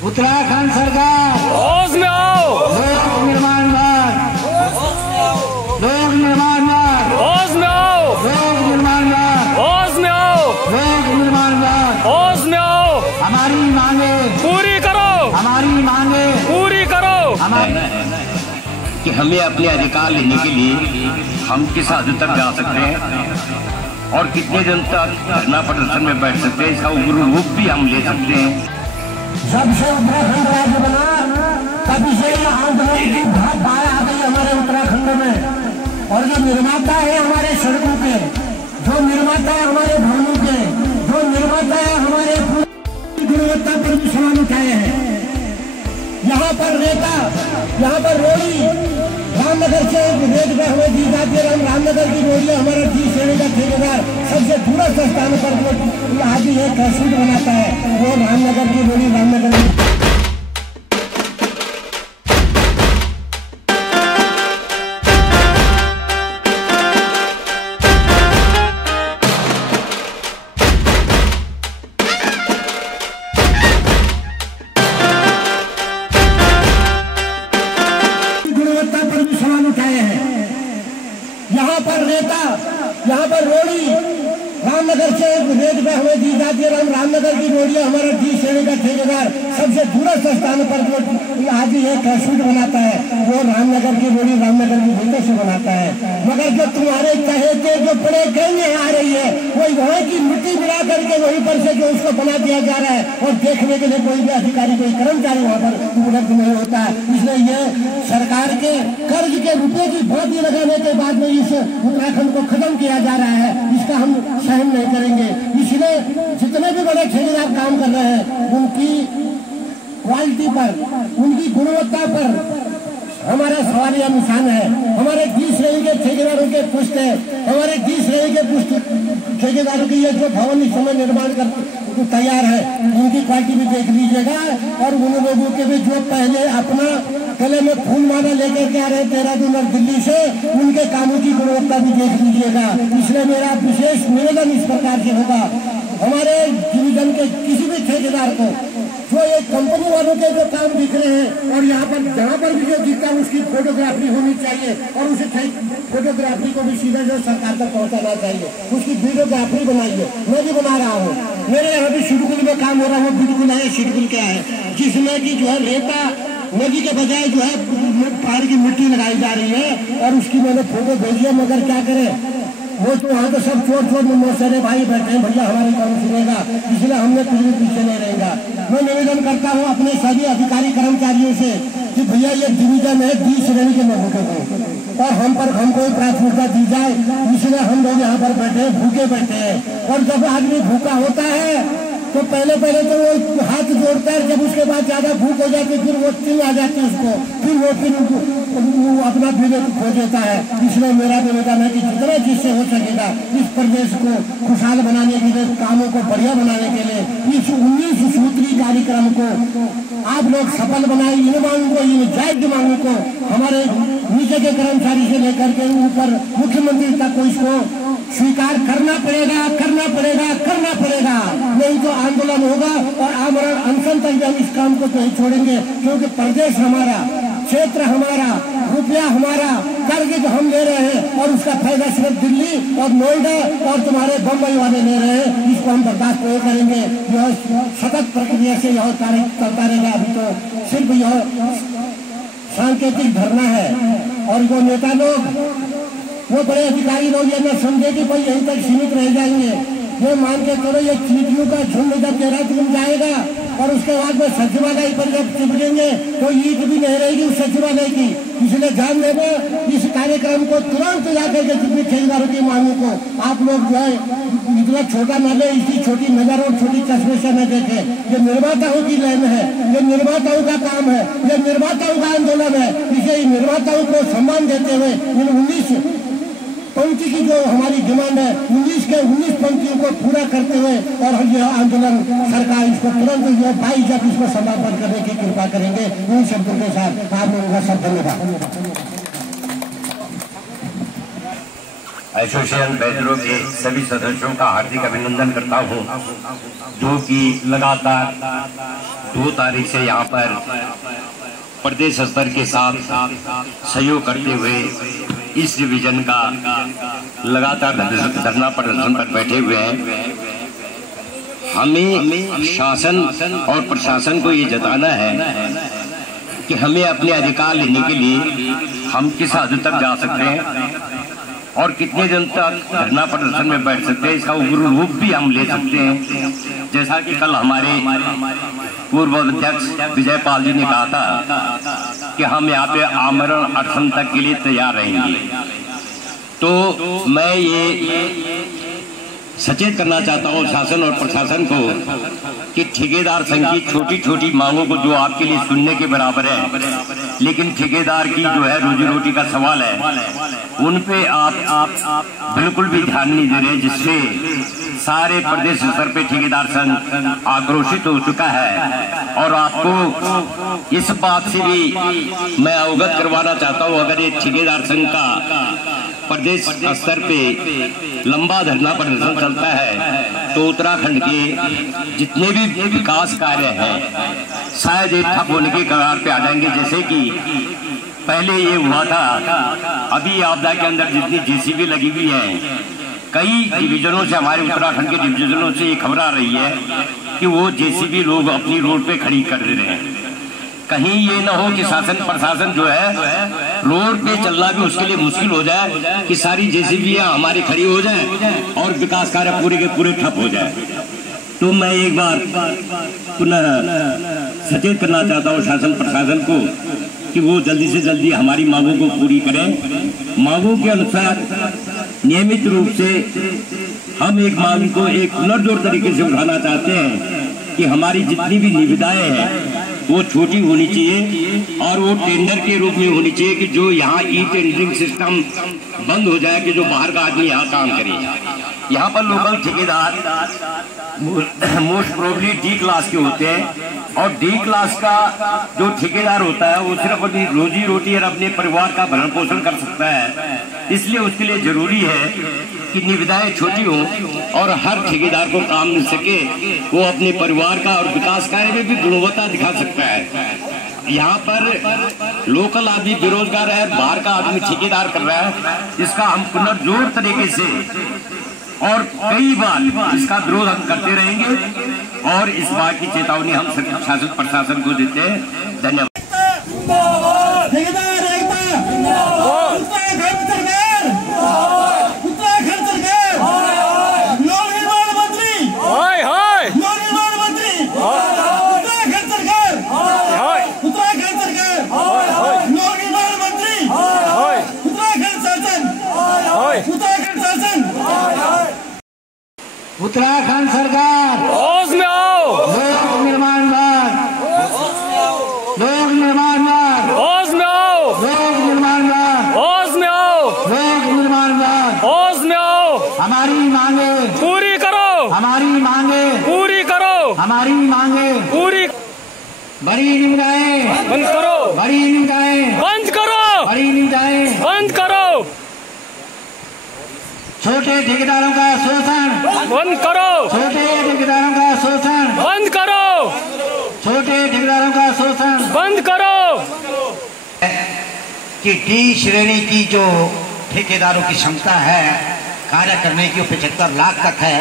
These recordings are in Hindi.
उत्तराखंड सरकार होश में आओ, लोक निर्माण विभाग, लोक निर्माण विभाग, होश में आओ, लोक निर्माण विभाग, होश में आओ, लोक निर्माण विभाग, होश में आओ, हमारी मांगे पूरी करो, हमारी मांगे पूरी करो। कि हमें अपने अधिकार लेने के लिए हम किस हद तक जा सकते हैं और कितने दिन तक धरना प्रदर्शन में बैठ सकते हैं, इसका उग्र रूप भी हम ले सकते हैं। जब से उत्तराखंड राज्य बना तभी से आंदोलन की धार आ गई हमारे उत्तराखंड में। और जो निर्माता है हमारे सड़कों के, जो निर्माता है हमारे भवनों के, जो निर्माता है हमारे गुणवत्ता पर भी सवाल उठाए हैं। यहाँ पर रेता, यहाँ पर रोड़ी रामनगर से रेट में हमें दी जाती है। रामनगर की रोड़ी हमारा 30 श्रेणी का ठेकेदार सबसे दूरस्थ स्थान पर आज ये तहसील बनाता है, वो रामनगर की रोड़ी रामनगर में। यहाँ पर रेता, यहाँ पर रोड़ी रामनगर से रेट में हमें दी जाती है। रामनगर की रोड़ी हमारा 30 श्रेणी का ठेकेदार सबसे दूरस्थ स्थान पर जो आज ये तहसील बनाता है, वो रामनगर की रोड़ी रामनगर की भूमि से बनाता है। मगर जो तुम्हारे चहेते जो बड़े गैंगे आ रही है, वही वहाँ की मिट्टी मिला करके वहीं पर से जो उसको बना दिया जा रहा है, और देखने के लिए कोई भी अधिकारी, कोई कर्मचारी वहाँ पर उपलब्ध नहीं होता है। इसलिए ये सरकार के कर्ज के रुपए की भांति लगाने के बाद में इस उत्तराखंड को खत्म किया जा रहा है, इसका हम सहन नहीं करेंगे। इसलिए जितने भी बड़े ठेकेदार काम कर रहे हैं, उनकी क्वालिटी पर, उनकी गुणवत्ता पर हमारा सवालिया निशान है। हमारे 20 श्रेणी के ठेकेदारों के पुष्ट है, हमारे 20 श्रेणी के पुष्ट ठेकेदारों की ये जो भवन इस समय निर्माण कर तैयार है, उनकी क्वालिटी भी देख लीजिएगा। और उन लोगों के भी जो पहले अपना गले में फूल माला लेकर के आ रहे देहरादून और दिल्ली से, उनके कामों की गुणवत्ता भी देख लीजिएगा। इसलिए मेरा विशेष निवेदन इस प्रकार से होगा, हमारे डिवीजन के किसी भी ठेकेदार को जो ये कंपनी वालों के जो काम दिख रहे हैं, और यहाँ पर जहाँ पर भी जो दिखता है उसकी फोटोग्राफी होनी चाहिए, और उसे फोटोग्राफी को भी सीधे जो सरकार तक पहुँचाना चाहिए, उसकी वीडियोग्राफी बनाइए। मैं भी बना रहा हूँ, मेरे यहाँ भी शेड्यूल में काम हो रहा है। बिल्कुल है, शेड्यूल क्या है, जिसमें की जो है रेता नदी के बजाय जो है पहाड़ की मिट्टी लगाई जा रही है, और उसकी मैंने फोटो भेजी है। मगर क्या करें, वो तो वहाँ तो सब चोर चोर मोसरे भाई बैठे हैं, भैया हमारी कौन सुनेगा, इसलिए हमने कुछ भी पीछे नहीं रहेगा। मैं निवेदन करता हूँ अपने सभी अधिकारी कर्मचारियों से कि भैया ये डिवीजन है 20 श्रेणी के लोगों को, और हम पर हमको प्राथमिकता दी जाए। इसलिए हम लोग यहाँ पर बैठे भूखे बैठे हैं। और जब आदमी भूखा होता है तो पहले तो वो हाथ जोड़ता है, जब उसके बाद ज्यादा भूख हो जाती है फिर वो चिल आ जाती है उसको, फिर वो अपना विवेक खो देता है। इसलिए मेरा निवेदन है कि जितना जिससे हो सकेगा इस प्रदेश को खुशहाल बनाने के लिए, कामों को बढ़िया बनाने के लिए, इस 19 सूत्री कार्यक्रम को आप लोग सफल बनाए। इन मांगों को, इन जायज मांगों को हमारे नीचे के कर्मचारी से लेकर के ऊपर मुख्यमंत्री तक को इसको स्वीकार करना पड़ेगा, करना पड़ेगा, करना पड़ेगा। नहीं तो आंदोलन होगा और आमरण अनशन तक हम इस काम को नहीं छोड़ेंगे, क्योंकि प्रदेश हमारा, क्षेत्र हमारा, रुपया हमारा, कर्ज जो हम ले रहे हैं और उसका फायदा सिर्फ दिल्ली और नोएडा और तुम्हारे बम्बई वाले ले रहे हैं, इसको हम बर्दाश्त नहीं करेंगे। यह सतत प्रक्रिया से यह कार्य चलता रहेगा। अभी तो सिर्फ यह सांकेतिक धरना है, और वो नेता लोग, वो बड़े अधिकारी लोग ये न समझे कि भाई यहीं तक सीमित रह जाएंगे। ये मान के चलो ये चीटियों का झुंड जब देहरादून जाएगा और उसके बाद में सचिवालय पर जब चिपकेंगे तो ईट भी नहीं रहेगी उस सचिवालय की। इसलिए ध्यान देना, इस कार्यक्रम को तुरंत जाकर के जितनी ठेकेदारों की मांगों को आप लोग जो है इतना छोटा न ले, इसी छोटी नजर और छोटी चश्मे से न देखे। ये निर्माताओं की लेन है, ये निर्माताओं का काम है, ये निर्माताओं का आंदोलन है। इसे निर्माताओं को सम्मान देते हुए इन 19 पंक्ति की जो हमारी डिमांड है, 19 के 19 पंक्तियों को पूरा करते हुए और यह आंदोलन सरकार इसको तुरंत जो 22 जब इसको समापन करने की कृपा करेंगे। उन शब्दों के साथ आप लोगों का सब धन्यवाद। एसोसिएशन बेजरों के सभी सदस्यों का हार्दिक अभिनंदन करता हूं, जो कि लगातार 2 तारीख से यहाँ पर प्रदेश स्तर के साथ सहयोग करते हुए इस डिवीजन का लगातार धरना प्रदर्शन पर बैठे हुए हैं। हमें शासन और प्रशासन को ये जताना है कि हमें अपने अधिकार लेने के लिए हम किस हद तक जा सकते हैं और कितने दिन तक धरना प्रदर्शन में बैठ सकते हैं, इसका उग्र रूप भी हम ले सकते हैं। जैसा कि कल हमारे पूर्व अध्यक्ष विजय पाल जी ने कहा था कि हम यहाँ पे आमरण अनशन तक के लिए तैयार रहेंगे। तो मैं ये सचेत करना चाहता हूँ शासन और प्रशासन को कि ठेकेदार संघ की छोटी छोटी मांगों को, जो आपके लिए सुनने के बराबर है, लेकिन ठेकेदार की जो है रोजी रोटी का सवाल है, उन पे आप बिल्कुल भी ध्यान नहीं दे रहे, जिससे सारे प्रदेश स्तर पे ठेकेदार संघ आक्रोशित हो चुका है। और आपको इस बात से भी मैं अवगत करवाना चाहता हूँ, अगर ये ठेकेदार संघ का प्रदेश स्तर पे लंबा धरना प्रदर्शन चलता है तो उत्तराखंड के जितने भी विकास कार्य हैं शायद एक ठप होने के कगार पे आ जाएंगे। जैसे कि पहले ये हुआ था, अभी आपदा के अंदर जितनी जेसीबी लगी हुई है, कई डिवीजनों से, हमारे उत्तराखंड के डिवीजनों से ये खबर आ रही है कि वो जेसीबी लोग अपनी रोड पे खड़ी कर दे रहे हैं। कहीं ये ना हो कि शासन प्रशासन जो है रोड पे चलना भी उसके लिए मुश्किल हो जाए कि सारी जेसीबीयां हमारी खड़ी हो जाए और विकास कार्य पूरे के पूरे ठप हो जाए। तो मैं एक बार पुनः सचेत करना चाहता हूँ शासन प्रशासन को कि वो जल्दी से जल्दी हमारी मांगों को पूरी करें। मांगों के अनुसार नियमित रूप से हम एक मांग को एक पुनर्जोर तरीके से उठाना चाहते हैं कि हमारी जितनी भी निविदाएं हैं वो छोटी होनी चाहिए और वो टेंडर के रूप में होनी चाहिए, कि जो यहाँ ई टेंडरिंग सिस्टम बंद हो जाए कि जो बाहर का आदमी यहाँ काम करे। यहाँ पर लोकल ठेकेदार मोस्ट प्रोबेबली डी क्लास के होते हैं और डी क्लास का जो ठेकेदार होता है वो सिर्फ अपनी रोजी रोटी और अपने परिवार का भरण पोषण कर सकता है। इसलिए उसके लिए जरूरी है कि निविदाएं छोटी हों और हर ठेकेदार को काम मिल सके, वो अपने परिवार का और विकास कार्य में भी गुणवत्ता दिखा सकता है। यहाँ पर लोकल आदमी बेरोजगार है, बाहर का आदमी ठेकेदार कर रहा है, इसका हम पुनर्जोर तरीके से और कई बार इसका विरोध हम करते रहेंगे और इस बात की चेतावनी हम शासन प्रशासन को देते हैं। धन्यवाद। उत्तराखंड सरकार होश में आओ, लोक निर्माण विभाग, लोक निर्माण विभाग, होश में आओ, लोक निर्माण विभाग, होश में आओ, लोक निर्माण विभाग, होश में आओ, हमारी मांगे पूरी करो, हमारी मांगे पूरी करो, हमारी मांगे पूरी बड़ी निविदाएं बंद करो, बड़ी निविदाएं बंद करो, बड़ी निविदाएं बंद करो, छोटे ठेकेदारों का शोषण बंद करो, छोटे ठेकेदारों का शोषण बंद करो, छोटे ठेकेदारों का शोषण बंद करो। कि डी श्रेणी की जो ठेकेदारों की क्षमता है कार्य करने की 75 लाख तक है,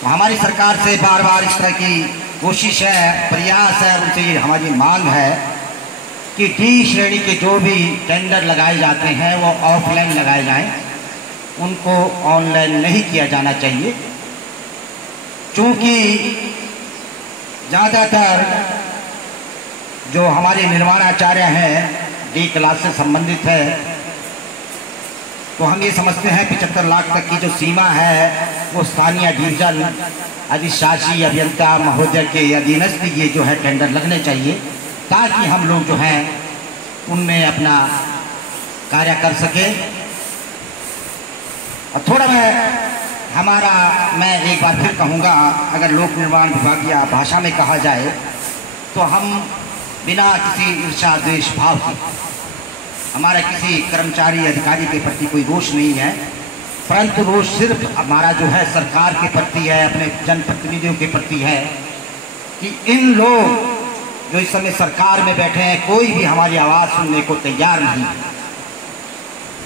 तो हमारी सरकार से बार बार इस तरह की कोशिश है, प्रयास है, उनसे ये हमारी मांग है कि डी श्रेणी के जो भी टेंडर लगाए जाते हैं वो ऑफलाइन लगाए जाएं, उनको ऑनलाइन नहीं किया जाना चाहिए। क्योंकि ज़्यादातर जो हमारे निर्माणाचार्य हैं डी क्लास से संबंधित है, तो हम ये समझते हैं 75 लाख तक की जो सीमा है वो स्थानीय डिवीजन अधिशासी अभियंता महोदय के अधीनस्थ ये जो है टेंडर लगने चाहिए, ताकि हम लोग जो हैं उनमें अपना कार्य कर सकें। और थोड़ा मैं एक बार फिर कहूँगा, अगर लोक निर्माण विभागीय भाषा में कहा जाए तो हम बिना किसी ईर्ष्या द्वेष भाव के, हमारा किसी कर्मचारी अधिकारी के प्रति कोई रोष नहीं है, परंतु वो सिर्फ हमारा जो है सरकार के प्रति है, अपने जनप्रतिनिधियों के प्रति है कि इन लोग जो इस समय सरकार में बैठे हैं कोई भी हमारी आवाज़ सुनने को तैयार नहीं।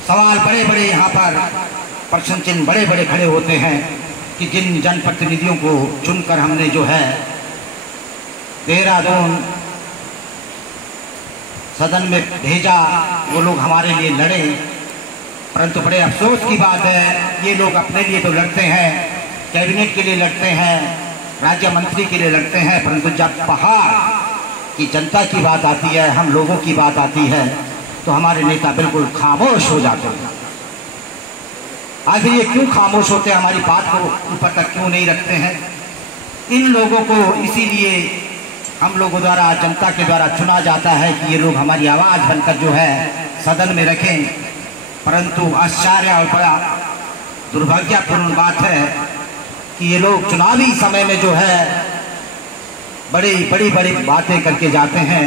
सवाल बड़े बड़े यहाँ पर प्रश्न चिन्ह बड़े बड़े खड़े होते हैं कि जिन जनप्रतिनिधियों को चुनकर हमने जो है देहरादून सदन में भेजा वो लोग हमारे लिए लड़े, परंतु बड़े अफसोस की बात है ये लोग अपने लिए तो लड़ते हैं, कैबिनेट के लिए लड़ते हैं, राज्य मंत्री के लिए लड़ते हैं, परंतु जब पहाड़ की जनता की बात आती है, हम लोगों की बात आती है, तो हमारे नेता बिल्कुल खामोश हो जाते हैं। आखिर ये क्यों खामोश होते हैं, हमारी बात को ऊपर तक क्यों नहीं रखते हैं? इन लोगों को इसीलिए हम लोगों द्वारा, जनता के द्वारा चुना जाता है कि ये लोग हमारी आवाज़ बनकर जो है सदन में रखें, परंतु आश्चर्य और बड़ा दुर्भाग्यपूर्ण बात है कि ये लोग चुनावी समय में जो है बड़ी बड़ी बड़ी बातें करके जाते हैं,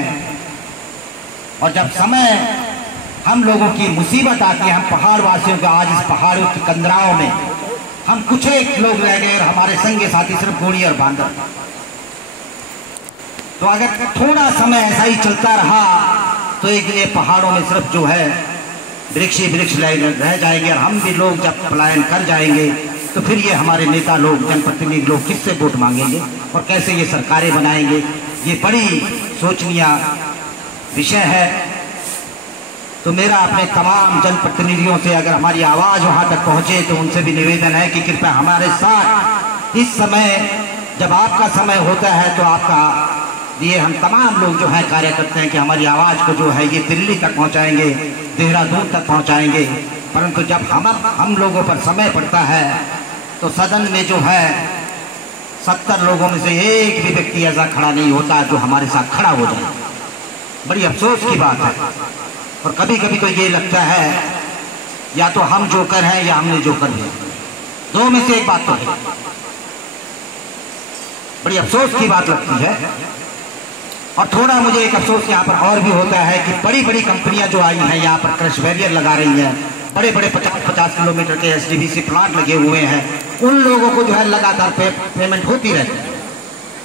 और जब समय हम लोगों की मुसीबत आती है, हम पहाड़ वासियों का आज इस पहाड़ों की कंदराओं में हम कुछ एक लोग रह गए और हमारे संगी साथी सिर्फ गोली और बांदर। तो अगर थोड़ा समय ऐसा ही चलता रहा तो एक ये पहाड़ों में सिर्फ जो है वृक्ष ही वृक्ष रह जाएंगे, और हम भी लोग जब पलायन कर जाएंगे तो फिर ये हमारे नेता लोग, जनप्रतिनिधि लोग किससे वोट मांगेंगे और कैसे ये सरकारें बनाएंगे? ये बड़ी सोचनीय विषय है। तो मेरा अपने तमाम जनप्रतिनिधियों से, अगर हमारी आवाज़ वहाँ तक पहुँचे तो उनसे भी निवेदन है कि कृपया हमारे साथ इस समय जब आपका समय होता है तो आपका लिए हम तमाम लोग जो है कार्य करते हैं कि हमारी आवाज़ को जो है ये दिल्ली तक पहुँचाएंगे, देहरादून तक पहुँचाएंगे, परंतु जब हम लोगों पर समय पड़ता है तो सदन में जो है 70 लोगों में से एक भी व्यक्ति ऐसा खड़ा नहीं होता जो हमारे साथ खड़ा हो जाए। बड़ी अफसोस की बात है। और कभी कभी तो ये लगता है या तो हम जोकर हैं या हमने जोकर है, दो में से एक बात तो है। बड़ी अफसोस की बात लगती है। और थोड़ा मुझे एक अफसोस यहाँ पर और भी होता है कि बड़ी बड़ी कंपनियां जो आई हैं यहाँ पर क्रश बैरियर लगा रही हैं, बड़े बड़े 50-50 किलोमीटर के SDVC प्लांट लगे हुए हैं, उन लोगों को जो है लगातार पेमेंट होती रहती है,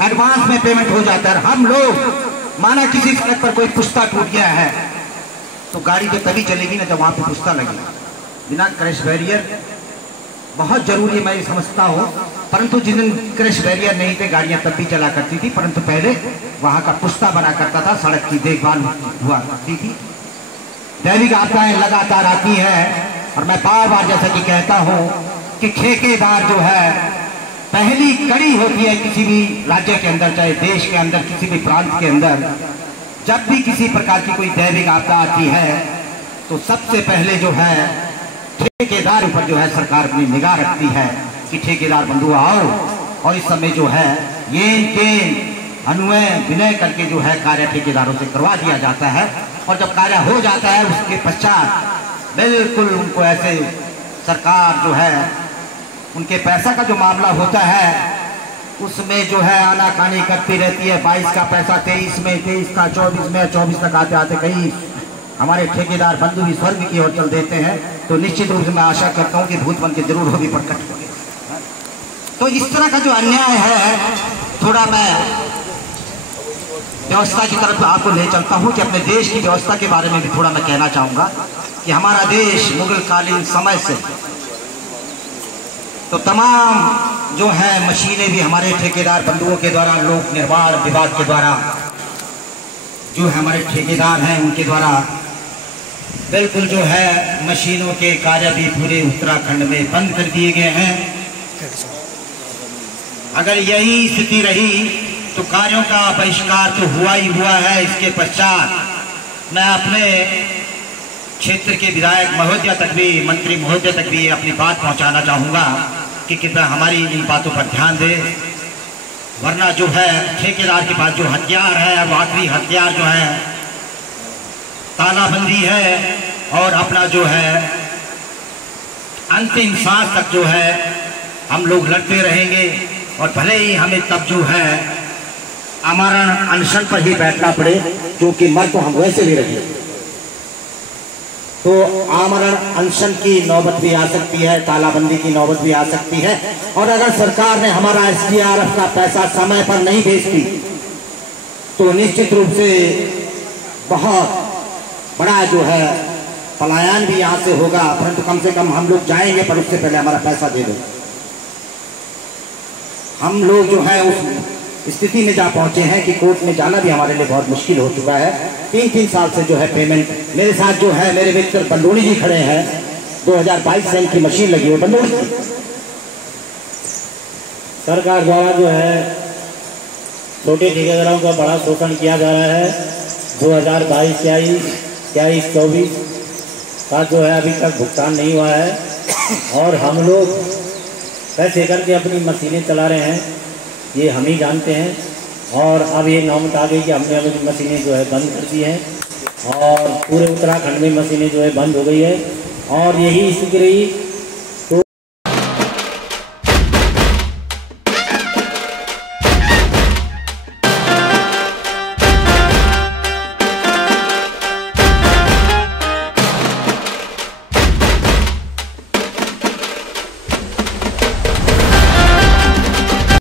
एडवांस में पेमेंट हो जाता है। हम लोग माना किसी सड़क पर कोई पुस्ता टूट गया है तो गाड़ी तो तभी चलेगी ना जब वहाँ पे पुस्ता लगेगा। बिना क्रश बैरियर बहुत जरूरी मैं ये समझता हूँ, परंतु जिन दिन क्रश बैरियर नहीं थे गाड़ियाँ तब भी चला करती थी, परंतु पहले वहाँ का पुस्ता बना करता था, सड़क की देखभाल हुआ करती थी। दैनिक आपदाएं लगातार आती हैं और मैं बार बार जैसा कि कहता हूँ कि ठेकेदार जो है पहली कड़ी होती है किसी भी राज्य के अंदर, चाहे देश के अंदर, किसी भी प्रांत के अंदर। जब भी किसी प्रकार की कोई दैनिक आपदा आती है तो सबसे पहले जो है ठेकेदार ऊपर जो है सरकार अपनी निगाह रखती है कि ठेकेदार बंधु आओ, और इस समय जो है ये इनके अनुय विनय करके जो है कार्य ठेकेदारों से करवा दिया जाता है। और जब कार्य हो जाता है उसके पश्चात बिल्कुल उनको ऐसे सरकार जो है उनके पैसा का जो मामला होता है उसमें जो है आनाकानी करती रहती है। 22 का पैसा 23 में, 23 का 24 में, 24 तक आते आते कहीं हमारे ठेकेदार बंधु भी स्वर्ग की ओर चल देते हैं। तो निश्चित रूप से मैं आशा करता हूँ कि भूत बन के जरूर होगी प्रकट होगी। तो इस तरह का जो अन्याय है, थोड़ा मैं व्यवस्था की तरफ आपको ले चलता हूँ कि अपने देश की व्यवस्था के बारे में भी थोड़ा मैं कहना चाहूँगा कि हमारा देश मुगल कालीन समय से तो तमाम जो है मशीनें भी हमारे ठेकेदार बंधुओं के द्वारा, लोक निर्माण विभाग के द्वारा जो है हमारे ठेकेदार हैं उनके द्वारा बिल्कुल जो है मशीनों के कार्य भी पूरे उत्तराखंड में बंद कर दिए गए हैं। अगर यही स्थिति रही तो कार्यों का बहिष्कार तो हुआ ही हुआ है। इसके पश्चात मैं अपने क्षेत्र के विधायक महोदय तक भी, मंत्री महोदय तक भी अपनी बात पहुंचाना चाहूँगा कि कृपया हमारी इन बातों पर ध्यान दे, वरना जो है ठेकेदार के पास जो हथियार है वो आखिरी हथियार जो है तालाबंदी है, और अपना जो है अंतिम सांस तक जो है हम लोग लड़ते रहेंगे। और भले ही हमें तब जो है आमरण अनशन पर ही बैठना पड़े, क्योंकि मर तो हम वैसे भी रहेंगे। तो आमरण अनशन की नौबत भी आ सकती है, तालाबंदी की नौबत भी आ सकती है। और अगर सरकार ने हमारा SDRF का पैसा समय पर नहीं भेजती तो निश्चित रूप से बहुत बड़ा जो है पलायन भी यहाँ से होगा। परंतु कम से कम हम लोग जाएंगे, पर उससे पहले हमारा पैसा दे दो। हम लोग जो है उस स्थिति में जा पहुंचे हैं कि कोर्ट में जाना भी हमारे लिए बहुत मुश्किल हो चुका है। 3-3 साल से जो है पेमेंट, मेरे साथ जो है मेरे मित्र बंदोड़ी जी खड़े हैं, 2022 से इनकी मशीन लगी है। बंदोड़ी सरकार द्वारा जो है छोटे ठेकेदारों का बड़ा शोषण किया जा रहा है। 2022-23 का जो है अभी तक भुगतान नहीं हुआ है और हम लोग पैसे करके अपनी मशीनें चला रहे हैं, ये हम ही जानते हैं। और अब ये नौबत आ गई कि हमने अपनी मशीनें जो है बंद कर दी हैं और पूरे उत्तराखंड में मशीनें जो है बंद हो गई है। और यही स्थिति रही